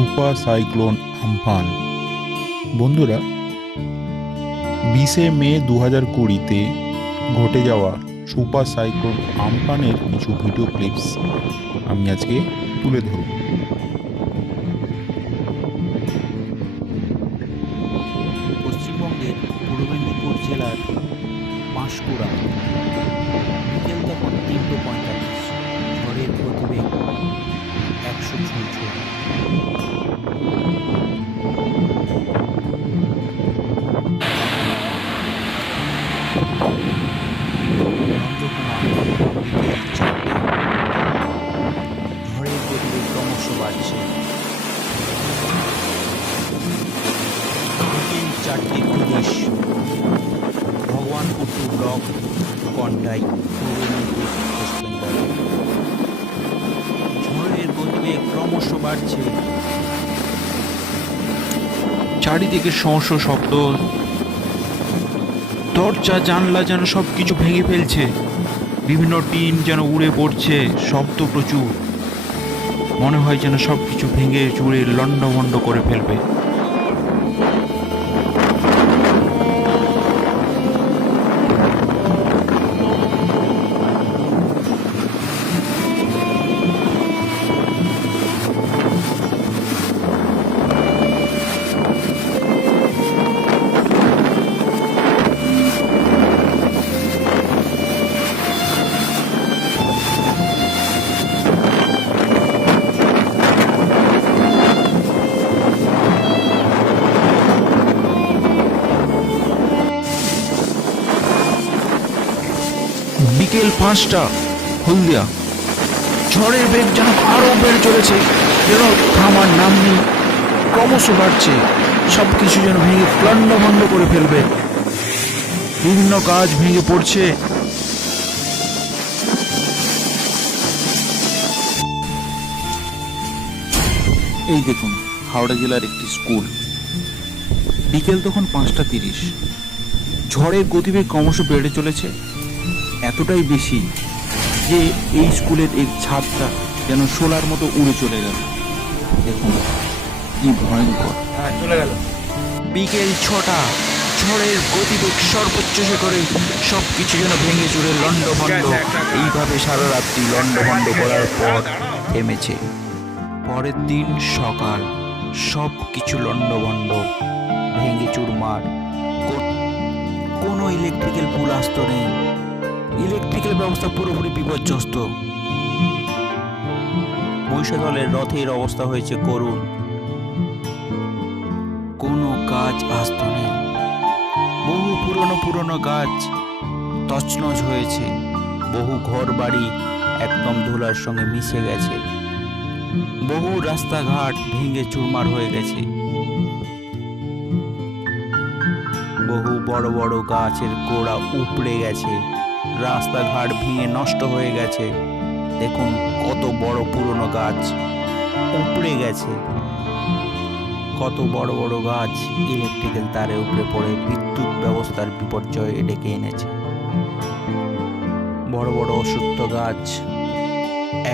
Super cyclone Amphan. বন্ধুরা, 20শে মে 2020-তে ঘটে যাওয়া সুপার সাইক্লোন আম্ফানের কিছু ভিডিও ক্লিপস আমি আজকে তুলে ধরব। পশ্চিমবঙ্গের পূর্ব মেদিনীপুর জেলার পাঁশকুড়া বিকেল তখন 3:45, ঝড়ের গতিবেগ 100 ছুঁই। নন্দকুমার বিকেল 4টে, ঝড়ের গতিবেগ ক্রমশ বাড়ছে। বিকেল 4:30, ভগবানপুর টু ব্লক কন্টাই, পূর্ব মেদিনীপুর, ওয়েস্ট বেঙ্গল। ঝড়ের গতিবেগ ক্রমশ বাড়ছে, চারিদিকে শস্য শব্দ, দরজা জানলা যেন সব কিছু ভেঙে ফেলছে, বিভিন্ন টিন যেন উড়ে পড়ছে, শব্দ প্রচুর, মনে হয় যেন সব কিছু ভেঙে চুড়ে লণ্ডভণ্ড করে ফেলবে। বিকেল 5টা, হলদিয়া, ঝড়ের বেগ যেন আরো বেড়ে চলেছে, যেন থামার নাম নেই, ক্রমশ বাড়ছে, সবকিছু যেন ভেঙে লণ্ডভণ্ড করে ফেলবে, বিভিন্ন কাজ ভেঙে পড়ছে। এই দেখুন, হাওড়া জেলার একটি স্কুল, বিকেল তখন 5:30, ঝড়ের গতিবেগ ক্রমশ বেড়ে চলেছে, এতটাই বেশি যে এই স্কুলের এই ছাদটা যেন শোলার মতো উড়ে চলে গেল। দেখুন কি ভয়ঙ্কর, চলে গেল। বিকেল 6টা, ঝড়ের গতিবেগ সর্বোচ্চ করে সব কিছু যেন ভেঙে চুরে লণ্ডভণ্ড, এইভাবে সারা রাত্রি লণ্ডভণ্ড করার পর থেমেছে। পরের দিন সকাল, সব কিছু লণ্ডভণ্ড, ভেঙে চুরমার, কোনো ইলেকট্রিক্যাল পুল আসতো নেই, ইলেকট্রিক্যাল ব্যবস্থা পুরোপুরি বিপর্যস্ত। মহিষাদলের রথের অবস্থা হয়েছে করুণ, কোনো গাছ আসতো নেই, বহু পুরনো গাছ তছনছ হয়েছে, বহু ঘর বাড়ি একদম ধুলার সঙ্গে মিশে গেছে, বহু রাস্তাঘাট ভেঙে চুরমার হয়ে গেছে, বহু বড় বড় গাছের গোড়া উপড়ে গেছে, রাস্তাঘাট ভেঙে নষ্ট হয়ে গেছে। দেখুন কত বড় পুরনো গাছ উপড়ে গেছে, কত বড় বড় গাছ ইলেকট্রিক্যাল তারে উপড়ে পড়ে বিদ্যুৎ ব্যবস্থার বিপর্যয় ডেকে এনেছে। বড় বড় অশ্বত্থ গাছ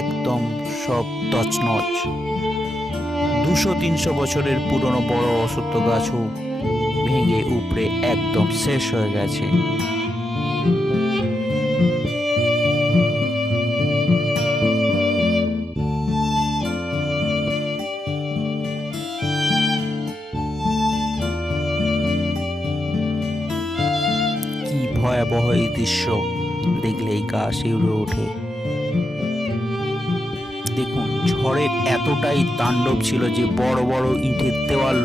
একদম সব তছনছ, 200-300 বছরের পুরনো বড় অশ্বত্থ গাছও ভেঙে উপড়ে একদম শেষ হয়ে গেছে। কি ভয়াবহ এই দৃশ্য, দেখলেই গা শিউরে ওঠে। দেখুন, ঝড়ের এতটাই তাণ্ডব ছিল যে বড় বড় ইটের দেওয়াল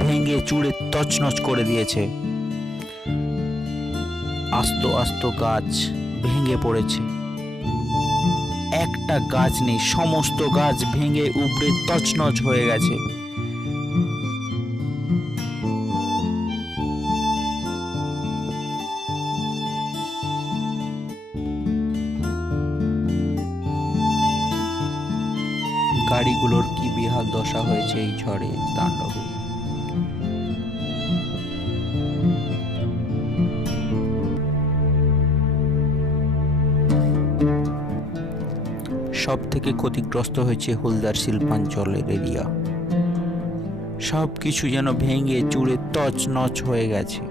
ভেঙে চুড়ে তছনছ করে দিয়েছে, আস্ত আস্ত গাছ ভেঙে পড়েছে, একটা গাছ নেই, সমস্ত গাছ ভেঙে উপড়ে তছনছ হয়ে গেছে। গাড়িগুলোর কি বেহাল দশা হয়েছে এই ঝড়ে তাণ্ডবে। সব থেকে ক্ষতিগ্রস্ত হয়েছে হলদার শিল্পাঞ্চলের এরিয়া। সব কিছু যেন ভেঙে চুরে তছনছ হয়ে গেছে।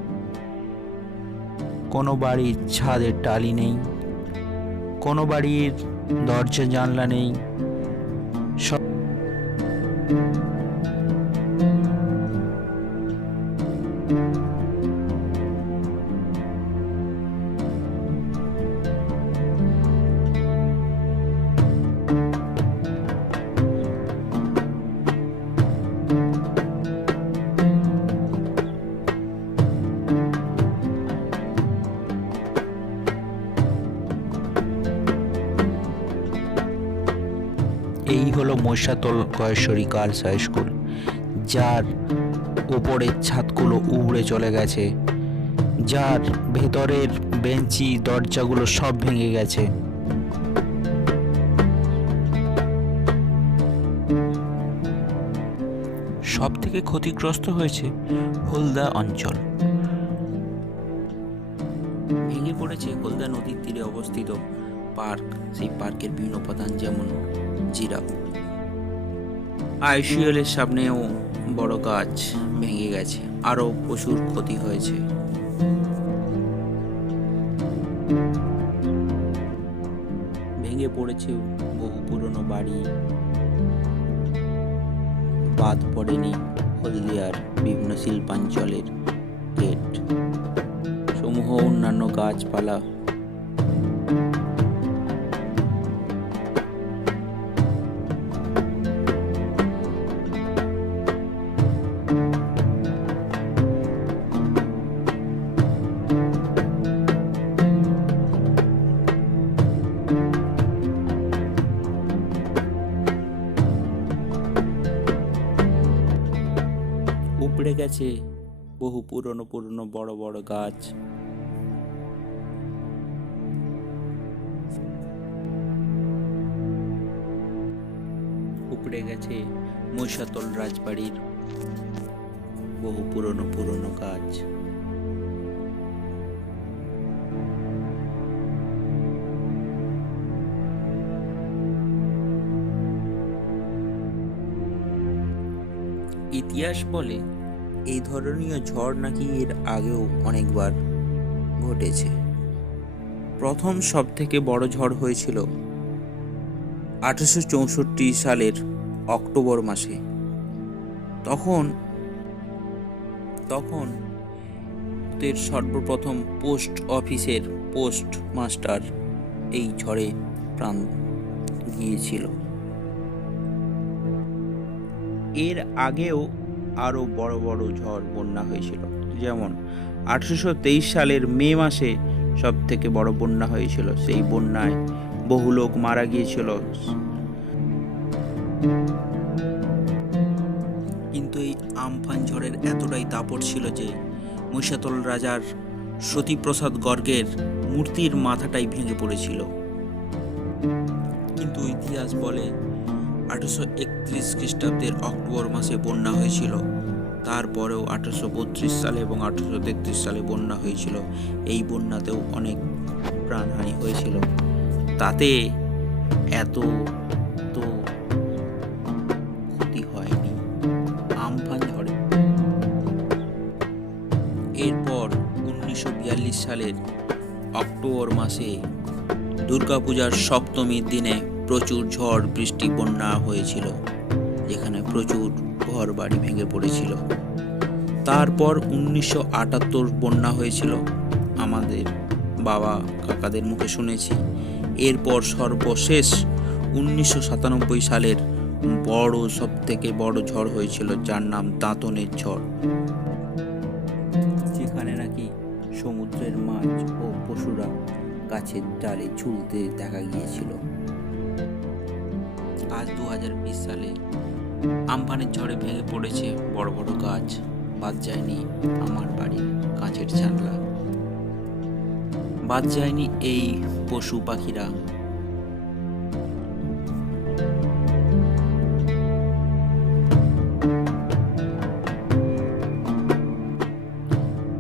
কোনো বাড়ির ছাদের টালি নেই, কোনো বাড়ির দরজা জানলা নেই। সব এই হলো মহিষাতল গয়েশ্বরী গার্লস হাই স্কুল, যার ওপরের ছাদগুলো উবড়ে চলে গেছে, যার ভেতরের বেঞ্চি দরজাগুলো সব ভেঙে গেছে। সব থেকে ক্ষতিগ্রস্ত হয়েছে হলদা অঞ্চল। ভেঙে পড়েছে হলদা নদীর তীরে অবস্থিত পার্ক। সেই পার্কের বিভিন্ন উপাদান যেমন জিরাফ, আইসিএল এর সামনেও বড় গাছ ভেঙে গেছে, আরো প্রচুর ক্ষতি হয়েছে। ভেঙে পড়েছে বহু পুরনো বাড়ি, বাদ পড়েনি হলদিয়ার বিভিন্ন শিল্পাঞ্চলের গেট সমূহ, অন্যান্য গাছপালা। উপড়ে গেছে বহু পুরনো পুরনো বড় বড় গাছ। উপড়ে গেছে মহিষাতল রাজবাড়ির বহু পুরনো পুরনো গাছ। ইতিহাস বলে এই ধরনীয় ঝড় নাকি এর আগেও অনেকবার ঘটেছে। প্রথম সব থেকে বড় ঝড় হয়েছিল 1864 সালের অক্টোবর মাসে। তখন সর্বপ্রথম পোস্ট অফিসের পোস্ট মাস্টার এই ঝড়ে প্রাণ গিয়েছিল। এর আগেও আরো বড় বড় ঝড় বন্যা হয়েছিল, যেমন 1823 সালের মে মাসে সব থেকে বড় বন্যা হয়েছিল। সেই বন্যায় বহু লোক মারা গিয়েছিল। কিন্তু এই আমফান ঝড়ের এতটাই দাপট ছিল যে মহিষাতল রাজার সতীপ্রসাদ গর্গের মূর্তির মাথাটাই ভেঙে পড়েছিল। কিন্তু ইতিহাস বলে 1831 খ্রিস্টাব্দের অক্টোবর মাসে বন্যা হয়েছিল। তারপরেও 1832 সালে এবং 1833 সালে বন্যা হয়েছিল। এই বন্যাতেও অনেক প্রাণহানি হয়েছিল, তাতে এত তো ক্ষতি হয়নি আমফান ঝড়ে। এরপর 1942 সালের অক্টোবর মাসে দুর্গাপূজার সপ্তমীর দিনে প্রচুর ঝড় বৃষ্টি বন্যা হয়েছিল, যেখানে প্রচুর ঘর বাড়ি ভেঙে পড়েছিল। তারপর 1978 বন্যা হয়েছিল, আমাদের বাবা কাকাদের মুখে শুনেছি। এরপর সর্বশেষ 1997 সালের সব থেকে বড় ঝড় হয়েছিল, যার নাম দাঁতনের ঝড়, যেখানে নাকি সমুদ্রের মাছ ও পশুরা গাছের ডালে ঝুলতে দেখা গিয়েছিল। আজ 2020 সালে আমফানের ঝড়ে ভেঙে পড়েছে বড় বড় গাছ, বাদ যায়নি আমার বাড়ির কাঁচের জানলা, বাদ যায়নি এই পশু পাখিরা।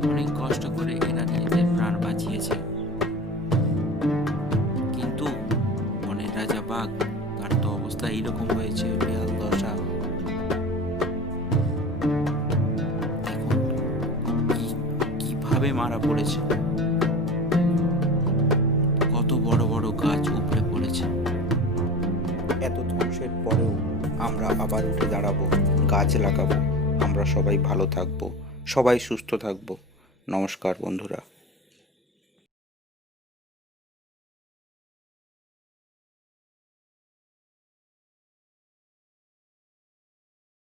অনেক কষ্ট করে এরা নিজেদের প্রাণ বাঁচিয়েছে, কিন্তু বনের রাজা বাঘ, তার তো অবস্থা এইরকম হয়েছে, বেহাল দশা। মারা পড়েছে, কত বড় বড় গাছ উপড়ে পড়েছে। এত ধ্বংসের পরেও আমরা আবার উঠে দাঁড়াবো, গাছ লাগাবো। আমরা সবাই ভালো থাকবো, সবাই সুস্থ থাকবো। নমস্কার বন্ধুরা।